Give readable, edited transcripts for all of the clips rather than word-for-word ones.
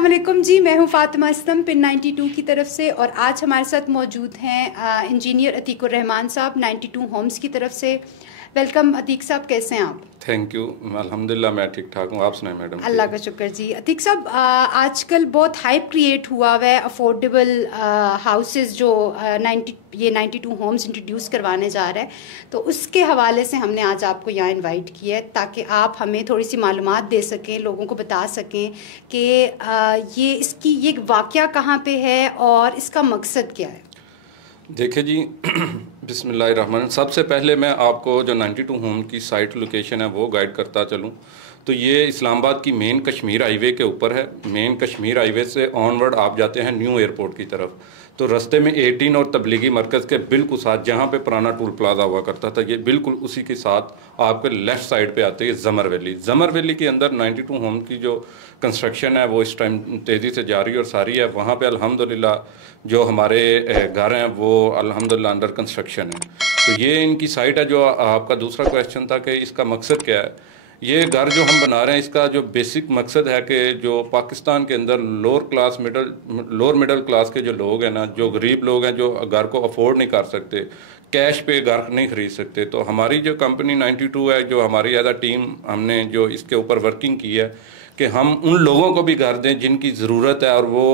अस्सलाम वालेकुम जी, मैं हूँ फातिमा असलम पिन 92 की तरफ से और आज हमारे साथ मौजूद हैं इंजीनियर अतीकुर रहमान साहब 92 होम्स की तरफ से। वेलकम अतीक साहब, कैसे हैं आप? थैंक यू, अल्हम्दुलिल्लाह मैं ठीक ठाक हूँ। आप सुनाएं मैडम? अल्लाह का शुक्र जी। अतीक साहब, आजकल बहुत हाइप क्रिएट हुआ हुआ है अफोर्डेबल हाउसेस जो 92 होम्स इंट्रोड्यूस करवाने जा रहा है, तो उसके हवाले से हमने आज आपको यहाँ इनवाइट किया है ताकि आप हमें थोड़ी सी मालूमात दे सकें, लोगों को बता सकें कि ये वाक़या कहाँ पे है और इसका मकसद क्या है। देखिए जी, बिस्मिल्लाहिर्रहमान। सबसे पहले मैं आपको जो 92 होम की साइट लोकेशन है वो गाइड करता चलूँ तो ये इस्लामाबाद की मेन कश्मीर हाईवे के ऊपर है। मेन कश्मीर हाईवे से ऑनवर्ड आप जाते हैं न्यू एयरपोर्ट की तरफ, तो रास्ते में 18 और तबलीगी मरकज़ के बिल्कुल साथ जहाँ पे पुराना टूल प्लाजा हुआ करता था, ये बिल्कुल उसी के साथ आपके लेफ़्ट साइड पे आते हैं ज़मर वैली। ज़मर वैली के अंदर 92 होम की जो कंस्ट्रक्शन है वो इस टाइम तेज़ी से जारी और सारी है। वहाँ पे अल्हम्दुलिल्लाह जो हमारे घर हैं वो अल्हम्दुलिल्लाह अंडर कंस्ट्रक्शन है। तो ये इनकी साइट है। जो आपका दूसरा क्वेश्चन था कि इसका मकसद क्या है, ये घर जो हम बना रहे हैं इसका जो बेसिक मकसद है कि जो पाकिस्तान के अंदर लोअर मिडल क्लास के जो लोग हैं ना, जो गरीब लोग हैं, जो घर को अफोर्ड नहीं कर सकते, कैश पे घर नहीं खरीद सकते, तो हमारी जो कंपनी 92 है, जो हमारी एज टीम हमने जो इसके ऊपर वर्किंग की है कि हम उन लोगों को भी घर दें जिनकी ज़रूरत है और वो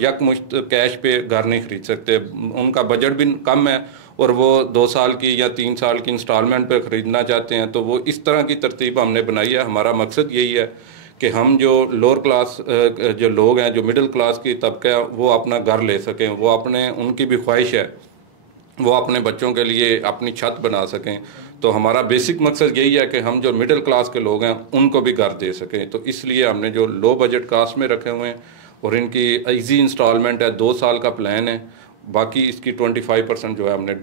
यकमुश्त कैश पे घर नहीं खरीद सकते, उनका बजट भी कम है और वो 2 साल की या 3 साल की इंस्टॉलमेंट पे ख़रीदना चाहते हैं। तो वो इस तरह की तरतीब हमने बनाई है। हमारा मकसद यही है कि हम जो लोअर क्लास जो लोग हैं, जो मिडिल क्लास की तबका है, वो अपना घर ले सकें, वो अपने उनकी भी ख्वाहिश है वो अपने बच्चों के लिए अपनी छत बना सकें। तो हमारा बेसिक मकसद यही है कि हम जो मिडिल क्लास के लोग हैं उनको भी घर दे सकें। तो इसलिए हमने जो लो बजट कास्ट में रखे हुए हैं और इनकी ईजी इंस्टॉलमेंट है, 2 साल का प्लान है, बाकी इसकी 25% जो है हमने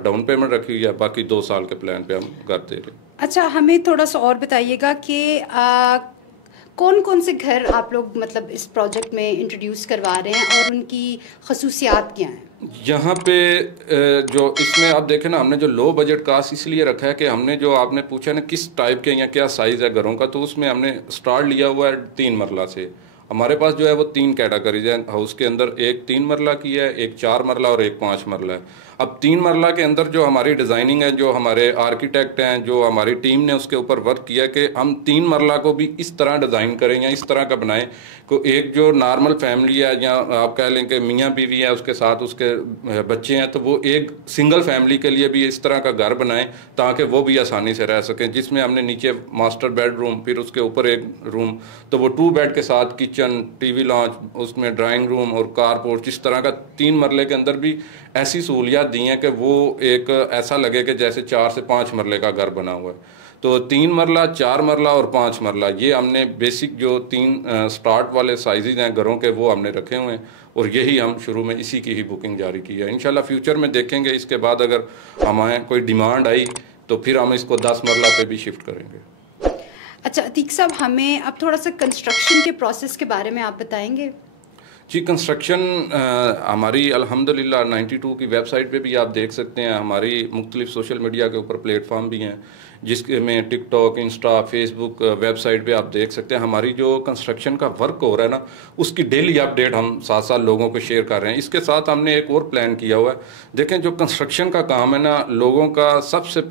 डाउन पेमेंट रखी हुई है, बाकी 2 साल के प्लान पे हम घर दे रहे हैं। अच्छा, हमें थोड़ा सा और बताइएगा कि कौन कौन से घर आप लोग मतलब इस प्रोजेक्ट में इंट्रोड्यूस करवा रहे हैं और उनकी खसूसियात क्या हैं? यहाँ पे जो इसमें आप देखें ना, हमने जो लो बजट कास्ट इसलिए रखा है कि हमने जो आपने पूछा ना किस टाइप के या क्या साइज़ है घरों का, तो उसमें हमने स्टार्ट लिया हुआ है 3 मरला से। हमारे पास जो है वो 3 कैटेगरीज हैं हाउस के अंदर, एक 3 मरला की है, एक 4 मरला और एक 5 मरला है। अब 3 मरला के अंदर जो हमारी डिज़ाइनिंग है, जो हमारे आर्किटेक्ट हैं, जो हमारी टीम ने उसके ऊपर वर्क किया कि हम 3 मरला को भी इस तरह डिज़ाइन करें या इस तरह का बनाएं को एक जो नॉर्मल फैमिली है या आप कह लें कि मियाँ बीवी है, उसके साथ उसके बच्चे हैं, तो वो एक सिंगल फैमिली के लिए भी इस तरह का घर बनाएं ताकि वो भी आसानी से रह सकें। जिसमें हमने नीचे मास्टर बेडरूम, फिर उसके ऊपर एक रूम, तो वो 2 बेड के साथ किचन, टीवी लॉन्च, उसमें ड्राइंग रूम और कार पोर्च, इस तरह का 3 मरले के अंदर भी ऐसी सहूलियात दी हैं कि वो एक ऐसा लगे कि जैसे 4 से 5 मरले का घर बना हुआ है। तो 3 मरला, 4 मरला और 5 मरला, ये हमने बेसिक जो 3 स्टार्ट वाले साइजेज हैं घरों के वो हमने रखे हुए हैं और यही हम शुरू में इसी की ही बुकिंग जारी की है। इंशाल्लाह फ्यूचर में देखेंगे, इसके बाद अगर हमारे कोई डिमांड आई तो फिर हम इसको 10 मरला पे भी शिफ्ट करेंगे। अच्छा अतीक साहब, हमें अब थोड़ा सा कंस्ट्रक्शन के प्रोसेस के बारे में आप बताएंगे? जी, कंस्ट्रक्शन हमारी अल्हम्दुलिल्लाह 92 की वेबसाइट पे भी आप देख सकते हैं। हमारी मुख्तलिफ सोशल मीडिया के ऊपर प्लेटफॉर्म भी हैं जिसके में टिकटॉक, इंस्टा, फेसबुक, वेबसाइट पे आप देख सकते हैं। हमारी जो कंस्ट्रक्शन का वर्क हो रहा है ना, उसकी डेली अपडेट हम साथ साथ लोगों को शेयर कर रहे हैं। इसके साथ हमने एक और प्लान किया हुआ है। देखें, जो कंस्ट्रक्शन का काम है ना, लोगों का सबसे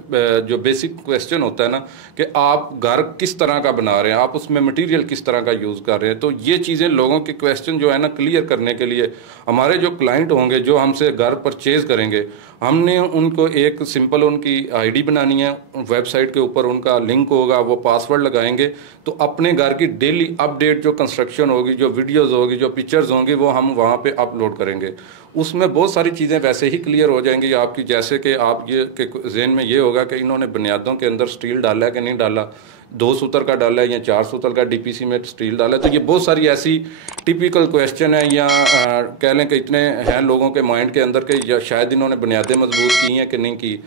जो बेसिक क्वेश्चन होता है ना कि आप घर किस तरह का बना रहे हैं, आप उसमें मटीरियल किस तरह का यूज़ कर रहे हैं। तो ये चीज़ें लोगों के क्वेश्चन जो है ना क्लियर करने के लिए हमारे जो क्लाइंट होंगे, जो हमसे घर परचेज करेंगे, हमने उनको एक सिंपल उनकी आईडी बनानी है, वेबसाइट के ऊपर उनका लिंक होगा, वो पासवर्ड लगाएंगे तो अपने घर की डेली अपडेट जो कंस्ट्रक्शन होगी, जो वीडियोस होगी, जो पिक्चर्स होंगी, वो हम वहाँ पे अपलोड करेंगे। उसमें बहुत सारी चीज़ें वैसे ही क्लियर हो जाएंगी आपकी, जैसे कि आप ये के जहन में ये होगा कि इन्होंने बुनियादों के अंदर स्टील डाला है कि नहीं डाला, 2 सूतर का डाला है या 4 सूतर का डीपीसी में स्टील डाला है। तो ये बहुत सारी ऐसी टिपिकल क्वेश्चन है या कह लें कि इतने हैं लोगों के माइंड के अंदर के शायद इन्होंने बुनियादें मजबूत की हैं कि नहीं की।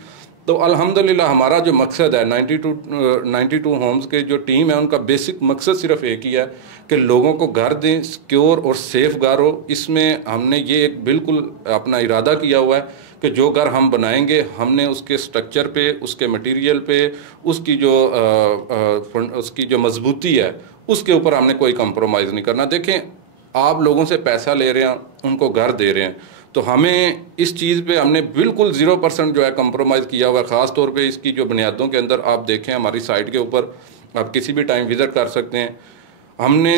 तो अल्हम्दुलिल्लाह हमारा जो मकसद है 92 होम्स के जो टीम है उनका बेसिक मकसद सिर्फ एक ही है कि लोगों को घर दें, सिक्योर और सेफ घर हो। इसमें हमने ये एक बिल्कुल अपना इरादा किया हुआ है कि जो घर हम बनाएंगे हमने उसके स्ट्रक्चर पे, उसके मटेरियल पे, उसकी जो मजबूती है उसके ऊपर हमने कोई कंप्रोमाइज़ नहीं करना। देखें, आप लोगों से पैसा ले रहे हैं, उनको घर दे रहे हैं। तो हमें इस चीज़ पे हमने बिल्कुल 0% जो है कंप्रोमाइज़ किया हुआ है। ख़ास तौर पे इसकी जो बुनियादों के अंदर आप देखें हमारी साइट के ऊपर, आप किसी भी टाइम विज़िट कर सकते हैं। हमने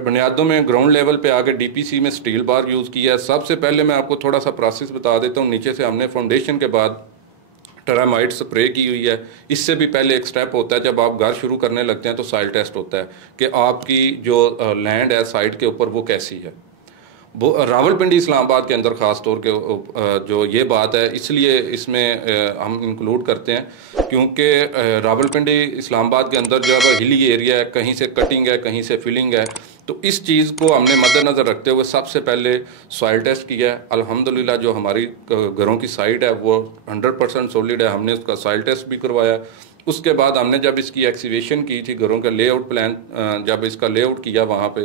बुनियादों में ग्राउंड लेवल पे आके डीपीसी में स्टील बार यूज़ किया है। सबसे पहले मैं आपको थोड़ा सा प्रोसेस बता देता हूँ। नीचे से हमने फाउंडेशन के बाद टेरामाइट स्प्रे की हुई है। इससे भी पहले एक स्टेप होता है, जब आप घर शुरू करने लगते हैं तो सॉइल टेस्ट होता है कि आपकी जो लैंड है साइट के ऊपर वो कैसी है। वो रावलपिंडी इस्लामाबाद के अंदर ख़ास तौर के जो ये बात है, इसलिए इसमें हम इंक्लूड करते हैं क्योंकि रावलपिंडी इस्लामाबाद के अंदर जो है हिली एरिया है, कहीं से कटिंग है, कहीं से फिलिंग है। तो इस चीज़ को हमने मद्देनज़र रखते हुए सबसे पहले सॉइल टेस्ट किया है। अल्हम्दुलिल्लाह जो हमारी घरों की साइट है वो 100% सॉलिड है। हमने उसका सॉइल टेस्ट भी करवाया। उसके बाद हमने जब इसकी एक्सीवेशन की थी, घरों का लेआउट प्लान जब इसका लेआउट किया वहाँ पे,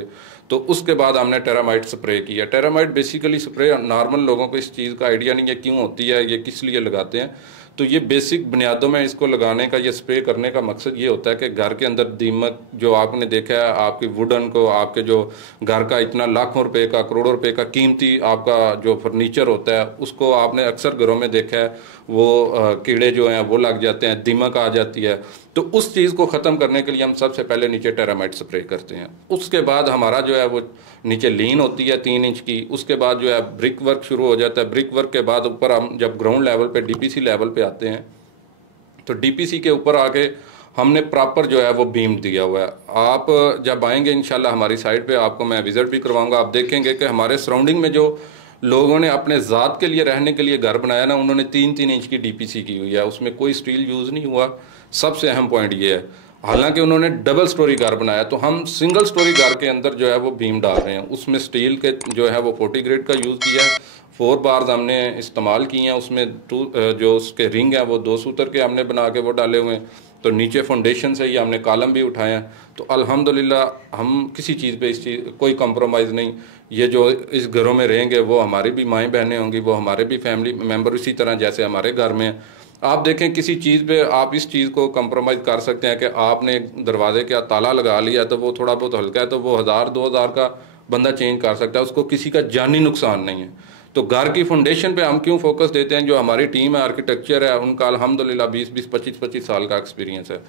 तो उसके बाद हमने टेरामाइट स्प्रे किया। टेरामाइट बेसिकली स्प्रे नॉर्मल लोगों को इस चीज़ का आइडिया नहीं है क्यों होती है, ये किस लिए लगाते हैं। तो ये बेसिक बुनियादों में इसको लगाने का, ये स्प्रे करने का मकसद ये होता है कि घर के अंदर दीमक जो आपने देखा है, आपकी वुडन को, आपके जो घर का इतना लाखों रुपए का, करोड़ों रुपए का कीमती आपका जो फर्नीचर होता है, उसको आपने अक्सर घरों में देखा है वो कीड़े जो हैं वो लग जाते हैं, दीमक आ जाती है। तो उस चीज़ को ख़त्म करने के लिए हम सबसे पहले नीचे टेरामाइट स्प्रे करते हैं। उसके बाद हमारा जो है वो नीचे लीन होती है 3 इंच की। उसके बाद जो है ब्रिक वर्क शुरू हो जाता है। ब्रिक वर्क के बाद ऊपर हम जब ग्राउंड लेवल पे डीपीसी लेवल पे आते हैं, तो डीपीसी के ऊपर आके हमने प्रॉपर जो है वो बीम दिया हुआ है। आप जब आएंगे इंशाल्लाह हमारी साइट पे, आपको मैं विजिट भी करवाऊंगा। आप देखेंगे कि हमारे सराउंडिंग में जो लोगों ने अपने ज़ात के लिए रहने के लिए घर बनाया ना, उन्होंने 3-3 इंच की डीपीसी की हुई है। उसमें कोई स्टील यूज़ नहीं हुआ। सबसे अहम पॉइंट ये है, हालांकि उन्होंने डबल स्टोरी घर बनाया, तो हम सिंगल स्टोरी घर के अंदर जो है वो बीम डाल रहे हैं। उसमें स्टील के जो है वो 40 ग्रेड का यूज़ किया है। 4 बार्स हमने इस्तेमाल किए हैं। उसमें जो उसके रिंग है वो 2 सूतर के हमने बना के वो डाले हुए हैं। तो नीचे फाउंडेशन से ही हमने कॉलम भी उठाए हैं। तो अल्हम्दुलिल्लाह हम किसी चीज़ पे इस चीज़ कोई कॉम्प्रोमाइज़ नहीं। ये जो इस घरों में रहेंगे वो हमारी भी माएँ बहनें होंगी, वो हमारे भी फैमिली मेम्बर इसी तरह जैसे हमारे घर में हैं। आप देखें किसी चीज़ पे आप इस चीज़ को कंप्रोमाइज़ कर सकते हैं कि आपने दरवाजे का ताला लगा लिया तो वो थोड़ा बहुत हल्का है, तो वो 1000-2000 का बंदा चेंज कर सकता है, उसको किसी का जानी नुकसान नहीं है। तो घर की फाउंडेशन पे हम क्यों फोकस देते हैं? जो हमारी टीम है, आर्किटेक्चर है, उनका अल्हम्दुलिल्लाह 20-20, 25-25 साल का एक्सपीरियंस है।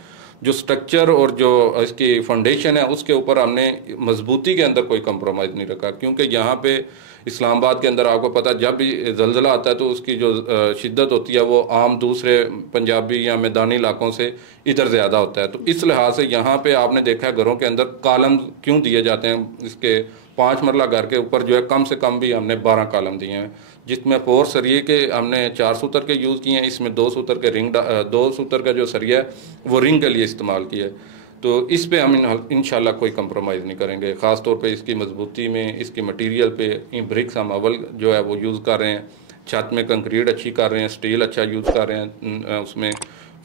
जो स्ट्रक्चर और जो इसकी फाउंडेशन है उसके ऊपर हमने मजबूती के अंदर कोई कंप्रोमाइज़ नहीं रखा, क्योंकि यहाँ पे इस्लामाबाद के अंदर आपको पता है जब भी जलजला आता है तो उसकी जो शिद्दत होती है वो आम दूसरे पंजाबी या मैदानी इलाकों से इधर ज़्यादा होता है। तो इस लिहाज से यहाँ पे आपने देखा है घरों के अंदर कॉलम क्यों दिए जाते हैं। इसके 5 मरला घर के ऊपर जो है कम से कम भी हमने 12 कॉलम दिए हैं, जिसमें 4 सरिये के हमने 4 सूतर के यूज़ किए हैं। इसमें 2 सूतर के रिंग 2 सूतर का जो सरिया है वो रिंग के लिए इस्तेमाल किया है। तो इस पे हम इंशाल्लाह कोई कंप्रोमाइज़ नहीं करेंगे। ख़ास तौर पे इसकी मजबूती में, इसकी मटेरियल पे ब्रिक्स हम अव्वल जो है वो यूज़ कर रहे हैं। छत में कंक्रीट अच्छी कर रहे हैं, स्टील अच्छा यूज़ कर रहे हैं। उसमें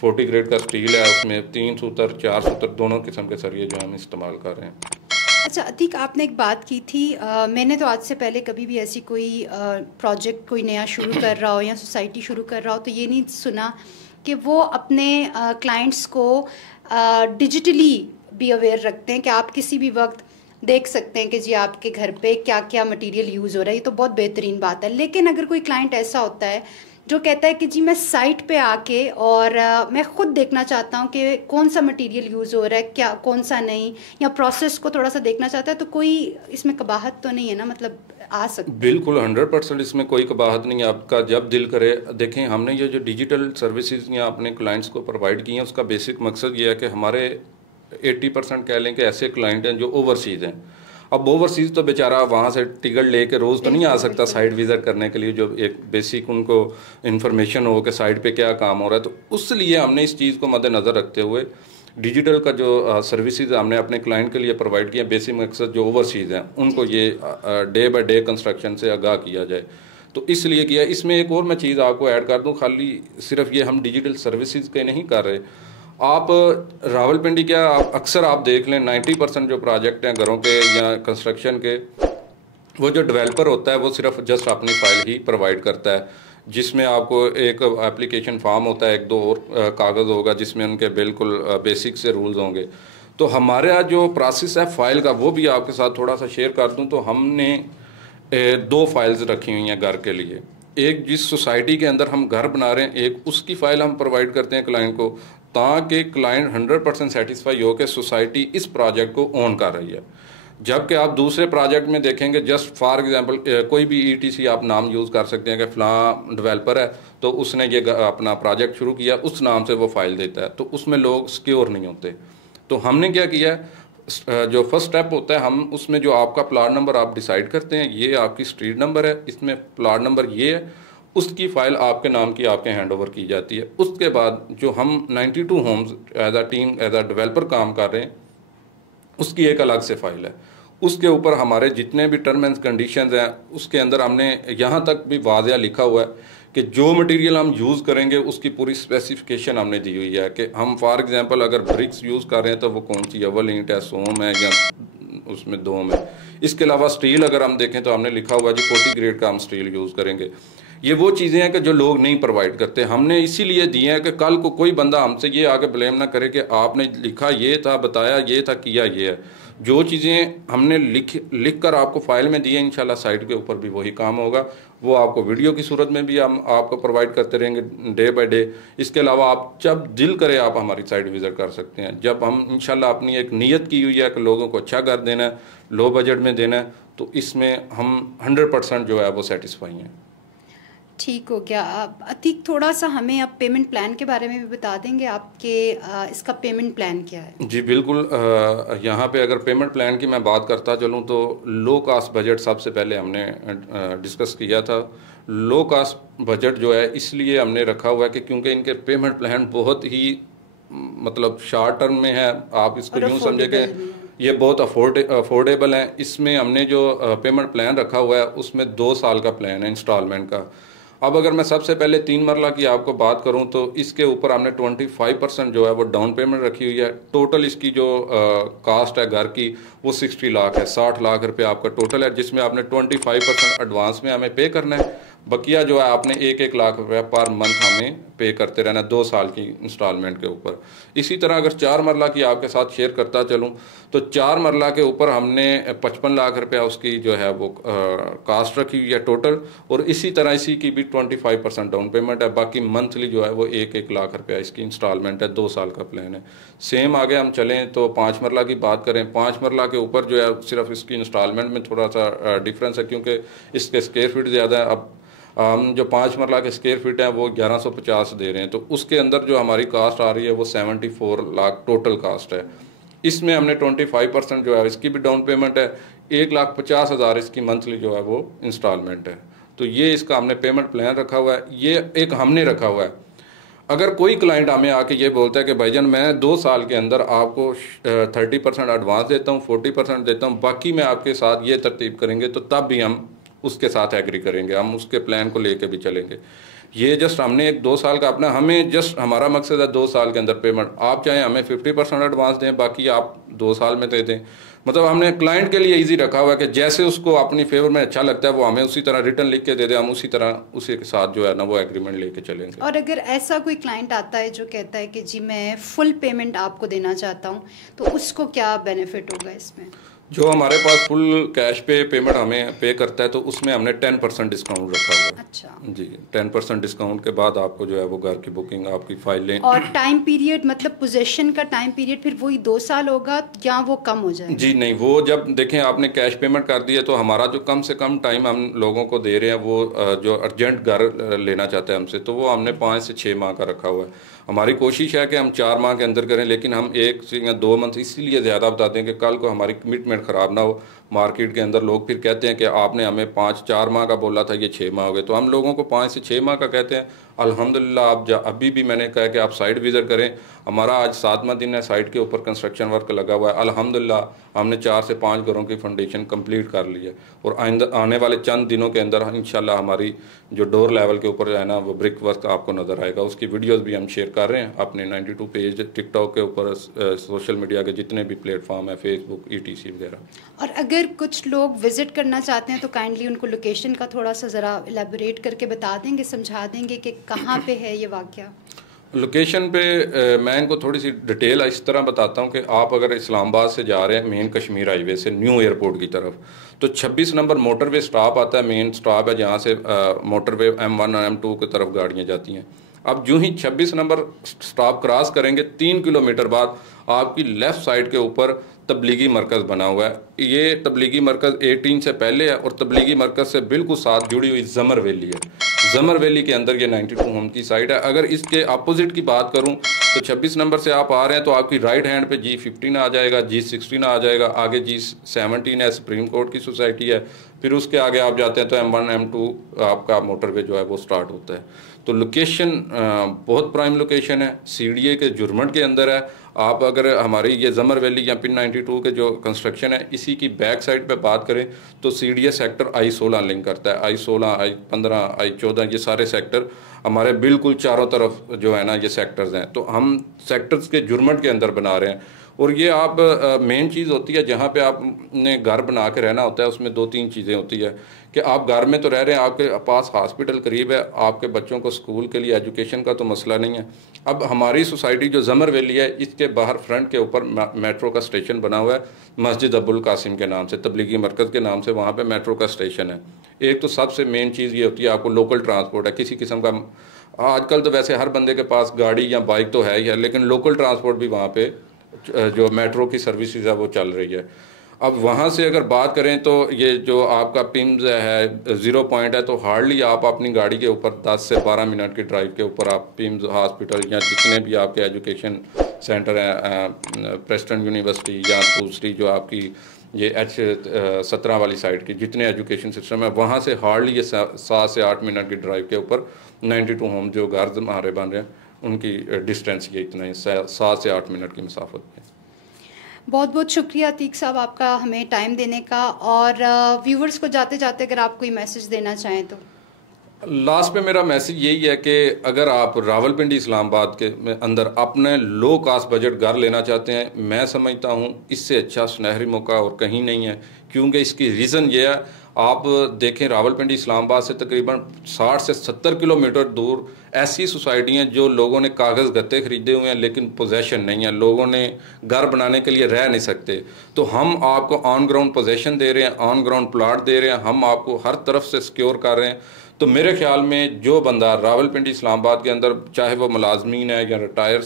40 ग्रेड का स्टील है, उसमें 3 सूतर 4 सूतर दोनों किस्म के सरिये जो हम इस्तेमाल कर रहे हैं। अच्छा अतीक, आपने एक बात की थी, मैंने तो आज से पहले कभी भी ऐसी कोई प्रोजेक्ट कोई नया शुरू कर रहा हो या सोसाइटी शुरू कर रहा हो तो ये नहीं सुना कि वो अपने क्लाइंट्स को डिजिटली भी अवेयर रखते हैं कि आप किसी भी वक्त देख सकते हैं कि जी आपके घर पे क्या क्या मटेरियल यूज़ हो रहा है। ये तो बहुत बेहतरीन बात है। लेकिन अगर कोई क्लाइंट ऐसा होता है जो कहता है कि जी मैं साइट पे आके और मैं ख़ुद देखना चाहता हूँ कि कौन सा मटेरियल यूज़ हो रहा है, क्या कौन सा नहीं, या प्रोसेस को थोड़ा सा देखना चाहता है, तो कोई इसमें कबाहत तो नहीं है ना? मतलब आ सकती है। बिल्कुल 100% इसमें कोई कबाहत नहीं है। आपका जब दिल करे देखें। हमने ये जो डिजिटल सर्विसेज या अपने क्लाइंट्स को प्रोवाइड की हैं उसका बेसिक मकसद ये है कि हमारे 80% कह लें कि ऐसे क्लाइंट हैं जो ओवरसीज़ हैं। अब ओवरसीज़ तो बेचारा वहाँ से टिकट लेके रोज़ तो नहीं आ सकता साइट विज़िट करने के लिए, जो एक बेसिक उनको इन्फॉर्मेशन हो कि साइट पे क्या काम हो रहा है। तो उस लिए हमने इस चीज़ को मद्देनज़र रखते हुए डिजिटल का जो सर्विसेज हमने अपने क्लाइंट के लिए प्रोवाइड किया। बेसिक मकसद जो ओवरसीज़ हैं उनको ये डे बाय डे कंस्ट्रक्शन से आगाह किया जाए, तो इसलिए किया। इसमें एक और मैं चीज़ आपको ऐड कर दूं, खाली सिर्फ ये हम डिजिटल सर्विसेज के नहीं कर रहे। आप रावलपिंडी क्या अक्सर आप देख लें 90% जो प्रोजेक्ट हैं घरों के या कंस्ट्रक्शन के, वो जो डेवलपर होता है वो सिर्फ जस्ट अपनी फाइल ही प्रोवाइड करता है, जिसमें आपको एक एप्लीकेशन फॉर्म होता है, 1-2 और कागज़ होगा जिसमें उनके बिल्कुल बेसिक से रूल्स होंगे। तो हमारा जो प्रोसेस है फ़ाइल का वो भी आपके साथ थोड़ा सा शेयर कर दूं। तो हमने 2 फाइल्स रखी हुई हैं घर के लिए। एक जिस सोसाइटी के अंदर हम घर बना रहे हैं, एक उसकी फ़ाइल हम प्रोवाइड करते हैं क्लाइंट को, ताकि क्लाइंट 100% सेटिस्फाई हो कि सोसाइटी इस प्रोजेक्ट को ओन कर रही है। जबकि आप दूसरे प्रोजेक्ट में देखेंगे, जस्ट फॉर एग्जांपल कोई भी ईटीसी आप नाम यूज़ कर सकते हैं कि फ़लाँ डेवलपर है तो उसने ये अपना प्रोजेक्ट शुरू किया, उस नाम से वो फाइल देता है, तो उसमें लोग सिक्योर नहीं होते। तो हमने क्या किया है, जो फर्स्ट स्टेप होता है, हम उसमें जो आपका प्लाट नंबर आप डिसाइड करते हैं, ये आपकी स्ट्रीट नंबर है, इसमें प्लाट नंबर ये है, उसकी फ़ाइल आपके नाम की आपके हैंड ओवर की जाती है। उसके बाद जो हम 92 homes as a team as a developer काम कर रहे हैं, उसकी एक अलग से फ़ाइल है। उसके ऊपर हमारे जितने भी टर्म एंड कंडीशंस हैं, उसके अंदर हमने यहाँ तक भी वाज़िया लिखा हुआ है कि जो मटेरियल हम यूज़ करेंगे उसकी पूरी स्पेसिफिकेशन हमने दी हुई है। कि हम फॉर एग्जांपल अगर ब्रिक्स यूज़ कर रहे हैं तो वो कौन सी अव्वल ईंट है, सोम है या उसमें दोम है। इसके अलावा स्टील अगर हम देखें तो हमने लिखा हुआ जी 40 ग्रेड का हम स्टील यूज़ करेंगे। ये वो चीज़ें हैं कि जो लोग नहीं प्रोवाइड करते, हमने इसीलिए दिए हैं कि कल को कोई बंदा हमसे ये आके ब्लेम ना करे कि आपने लिखा ये था, बताया ये था, किया ये है। जो चीज़ें हमने लिख कर आपको फाइल में दी है, इंशाल्लाह साइट के ऊपर भी वही काम होगा। वो आपको वीडियो की सूरत में भी हम आपको प्रोवाइड करते रहेंगे डे बाय डे। इसके अलावा आप जब दिल करे आप हमारी साइट विज़िट कर सकते हैं। जब हम इंशाल्लाह अपनी एक नीयत की हुई है कि लोगों को अच्छा घर देना है, लो बजट में देना है, तो इसमें हम 100% जो है वो सेटिस्फाई हैं। ठीक हो गया। आप अतीक थोड़ा सा हमें अब पेमेंट प्लान के बारे में भी बता देंगे, आपके इसका पेमेंट प्लान क्या है? जी बिल्कुल। यहाँ पे अगर पेमेंट प्लान की मैं बात करता चलूँ तो लो कास्ट बजट सबसे पहले हमने डिस्कस किया था। लो कास्ट बजट जो है इसलिए हमने रखा हुआ है कि क्योंकि इनके पेमेंट प्लान बहुत ही मतलब शॉर्ट टर्म में है। आप इसको यूँ समझे कि ये बहुत अफोर्डेबल हैं। इसमें हमने जो पेमेंट प्लान रखा हुआ है उसमें 2 साल का प्लान है इंस्टॉलमेंट का। अब अगर मैं सबसे पहले 3 मरला की आपको बात करूं तो इसके ऊपर हमने 25% जो है वो डाउन पेमेंट रखी हुई है। टोटल इसकी जो कास्ट है घर की वो 60 लाख है, 60 लाख रुपए आपका टोटल है, जिसमें आपने 25% एडवांस में हमें पे करना है। बकिया जो है आपने 1-1 लाख रुपया पर मंथ हमें पे करते रहना 2 साल की इंस्टॉलमेंट के ऊपर। इसी तरह अगर 4 मरला की आपके साथ शेयर करता चलूँ तो 4 मरला के ऊपर हमने 55 लाख रुपया उसकी जो है वो कास्ट रखी हुई है टोटल। और इसी तरह इसी की भी 25% डाउन पेमेंट है। बाकी मंथली जो है वो 1-1 लाख रुपया इसकी इंस्टॉलमेंट है। 2 साल का प्लान है। सेम आगे हम चलें तो 5 मरला की बात करें। 5 मरला के ऊपर जो है सिर्फ इसकी इंस्टॉलमेंट में थोड़ा सा डिफरेंस है क्योंकि इसके स्क्वायर फीट ज़्यादा है। अब हम जो 5 मरला के स्क्वायर फीट है वो 1150 दे रहे हैं, तो उसके अंदर जो हमारी कास्ट आ रही है वो 74 लाख टोटल कास्ट है। इसमें हमने 25% जो है इसकी भी डाउन पेमेंट है। 1,50,000 इसकी मंथली जो है वो इंस्टॉलमेंट है। तो ये इसका हमने पेमेंट प्लान रखा हुआ है। ये एक हमने रखा हुआ है। अगर कोई क्लाइंट हमें आके ये बोलता है कि भाईजान मैं 2 साल के अंदर आपको 30% एडवांस देता हूँ, 40% देता हूँ, बाकी मैं आपके साथ ये तरतीब करेंगे, तो तब भी हम उसके साथ एग्री करेंगे, हम उसके प्लान को लेके भी चलेंगे। ये जस्ट हमने एक 2 साल का अपना, हमें जस्ट हमारा मकसद है 2 साल के अंदर पेमेंट। आप चाहे हमें 50% एडवांस दें, बाकी आप 2 साल में दे दें। मतलब हमने क्लाइंट के लिए इजी रखा हुआ है कि जैसे उसको अपनी फेवर में अच्छा लगता है वो हमें उसी तरह रिटर्न लिख के दे दे, हम उसी तरह उसी के साथ जो है ना वो एग्रीमेंट लेके चलेंगे। और अगर ऐसा कोई क्लाइंट आता है जो कहता है कि जी मैं फुल पेमेंट आपको देना चाहता हूँ, तो उसको क्या बेनिफिट होगा इसमें? जो हमारे पास फुल कैश पे पेमेंट हमें पे करता है तो उसमें हमने 10% डिस्काउंट रखा हुआ है। अच्छा जी, 10% डिस्काउंट के बाद आपको जो है वो घर की बुकिंग, आपकी फाइलें। और टाइम पीरियड मतलब पोजेशन का टाइम पीरियड फिर वही 2 साल होगा या वो कम हो जाएगा? जी नहीं, वो जब देखें आपने कैश पेमेंट कर दिया तो हमारा जो कम से कम टाइम हम लोगों को दे रहे हैं वो जो अर्जेंट घर लेना चाहते हैं हमसे, तो वो हमने 5 से 6 माह का रखा हुआ है। हमारी कोशिश है कि हम 4 माह के अंदर करें, लेकिन हम 1 या 2 मंथ इसीलिए ज़्यादा बता दें कि कल को हमारी कमिटमेंट ख़राब ना हो। मार्केट के अंदर लोग फिर कहते हैं कि आपने हमें 5-4 माह का बोला था, ये 6 माह हो गए, तो हम लोगों को 5 से 6 माह का कहते हैं। अल्हम्दुलिल्लाह आप अभी भी मैंने कहा कि आप साइट विज़िट करें। हमारा आज 7वां दिन है, साइट के ऊपर कंस्ट्रक्शन वर्क लगा हुआ है। अल्हम्दुलिल्लाह हमने 4 से 5 घरों की फाउंडेशन कंप्लीट कर ली है और आने वाले चंद दिनों के अंदर इंशाल्लाह हमारी जो डोर लेवल के ऊपर है ना वो ब्रिक वर्क आपको नज़र आएगा। उसकी वीडियोस भी हम शेयर कर रहे हैं अपने 92 पेज, टिकटॉक के ऊपर, सोशल मीडिया के जितने भी प्लेटफॉर्म है, फेसबुक, ETC वगैरह। और अगर कुछ लोग विजिट करना चाहते हैं तो काइंडली उनको लोकेशन का थोड़ा सा ज़रा एलेबोरेट करके बता देंगे, समझा देंगे कि कहाँ पे है ये वाक़या? लोकेशन पे मैं इनको थोड़ी सी डिटेल इस तरह बताता हूँ कि आप अगर इस्लामाबाद से जा रहे हैं मेन कश्मीर हाईवे से न्यू एयरपोर्ट की तरफ, तो 26 नंबर मोटरवे स्टॉप आता है, मेन स्टॉप है जहाँ से मोटरवे M1 और M2 की तरफ गाड़ियाँ जाती हैं। अब जो ही 26 नंबर स्टॉप क्रॉस करेंगे 3 किलोमीटर बाद आपकी लेफ़्ट साइड के ऊपर तबलीगी मरकज़ बना हुआ है। ये तबलीगी मरकज़ 18 से पहले है और तबलीगी मरकज़ से बिल्कुल साथ जुड़ी हुई जमर वैली है। जमर वैली के अंदर ये 92 होम की साइट है। अगर इसके अपोजिट की बात करूं तो 26 नंबर से आप आ रहे हैं तो आपकी राइट हैंड पे G15 आ जाएगा, G16 आ जाएगा, आगे G17 है, सुप्रीम कोर्ट की सोसाइटी है। फिर उसके आगे आप जाते हैं तो M1 M2 आपका मोटरवे जो है वो स्टार्ट होता है। तो लोकेशन बहुत प्राइम लोकेशन है, CDA के जुर्मट के अंदर है। आप अगर हमारी ये जमर वैली या पिन 92 के जो कंस्ट्रक्शन है इसी की बैक साइड पे बात करें तो CDA सेक्टर I16 लिंक करता है। I16, I15, I14 ये सारे सेक्टर हमारे बिल्कुल चारों तरफ जो है ना ये सेक्टर्स हैं। तो हम सेक्टर्स के जुर्मट के अंदर बना रहे हैं। और ये आप मेन चीज़ होती है जहाँ पे आपने घर बना के रहना होता है, उसमें 2-3 चीज़ें होती है कि आप घर में तो रह रहे हैं, आपके पास हॉस्पिटल करीब है, आपके बच्चों को स्कूल के लिए एजुकेशन का तो मसला नहीं है। अब हमारी सोसाइटी जो जमर वैली है इसके बाहर फ्रंट के ऊपर मेट्रो का स्टेशन बना हुआ है, मस्जिद अब्दुल कासिम के नाम से, तबलीगी मरकज़ के नाम से वहाँ पे मेट्रो का स्टेशन है। एक तो सबसे मेन चीज़ ये होती है आपको लोकल ट्रांसपोर्ट है, किसी किस्म का आजकल तो वैसे हर बंदे के पास गाड़ी या बाइक तो है ही है, लेकिन लोकल ट्रांसपोर्ट भी वहाँ पे जो मेट्रो की सर्विसेज है वो चल रही है। अब वहाँ से अगर बात करें तो ये जो आपका पिम्स है 0 पॉइंट है, तो हार्डली आप अपनी गाड़ी के ऊपर 10 से 12 मिनट की ड्राइव के ऊपर आप पिम्स हॉस्पिटल या जितने भी आपके एजुकेशन सेंटर हैं, प्रेस्टन यूनिवर्सिटी या दूसरी जो आपकी ये H17 वाली साइड की जितने एजुकेशन सिस्टम है वहाँ से हार्डली ये 7 से 8 मिनट की ड्राइव के ऊपर 92 होम जो घर हमारे बन रहे हैं उनकी डिस्टेंस ये इतना ही 7 से 8 मिनट की मसाफत है। बहुत बहुत शुक्रिया अतीक साहब आपका हमें टाइम देने का, और व्यूवर्स को जाते जाते अगर आप कोई मैसेज देना चाहें तो। लास्ट पे मेरा मैसेज यही है कि अगर आप रावलपिंडी इस्लामाबाद के अंदर अपने लो कास्ट बजट घर लेना चाहते हैं, मैं समझता हूँ इससे अच्छा सुनहरी मौका और कहीं नहीं है। क्योंकि इसकी रीज़न ये है, आप देखें रावलपिंडी इस्लामाबाद से तकरीबन 60 से 70 किलोमीटर दूर ऐसी सोसाइटी हैं जो लोगों ने कागज़ गत्ते ख़रीदे हुए हैं लेकिन पोजेशन नहीं है, लोगों ने घर बनाने के लिए रह नहीं सकते। तो हम आपको ऑन ग्राउंड पोजेशन दे रहे हैं, ऑन ग्राउंड प्लाट दे रहे हैं, हम आपको हर तरफ से सिक्योर कर रहे हैं। तो मेरे ख्याल में जो बंदा रावलपिंडी इस्लामाबाद के अंदर, चाहे वो मुलाजमीन है या रिटायर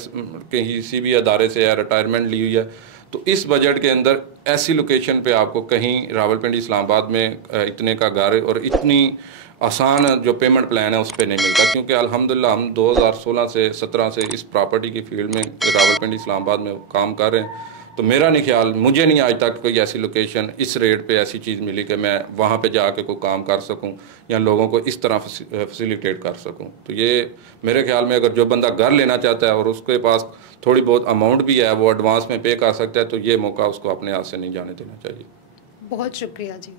किसी भी अदारे से या रिटायरमेंट ली हुई है, तो इस बजट के अंदर ऐसी लोकेशन पे आपको कहीं रावलपिंडी इस्लामाबाद में इतने का घर और इतनी आसान जो पेमेंट प्लान है उस पर नहीं मिलता। क्योंकि अल्हम्दुलिल्लाह हम 2016 से 17 से इस प्रॉपर्टी की फील्ड में रावलपिंडी इस्लामाबाद में काम कर रहे हैं। तो मेरा नहीं ख्याल, मुझे नहीं आज तक कोई ऐसी लोकेशन इस रेट पे ऐसी चीज़ मिली कि मैं वहाँ पे जाके कोई काम कर सकूँ या लोगों को इस तरह फैसिलिटेट कर सकूँ। तो ये मेरे ख्याल में अगर जो बंदा घर लेना चाहता है और उसके पास थोड़ी बहुत अमाउंट भी है, वो एडवांस में पे कर सकता है, तो ये मौका उसको अपने हाथ से नहीं जाने देना चाहिए। बहुत शुक्रिया जी।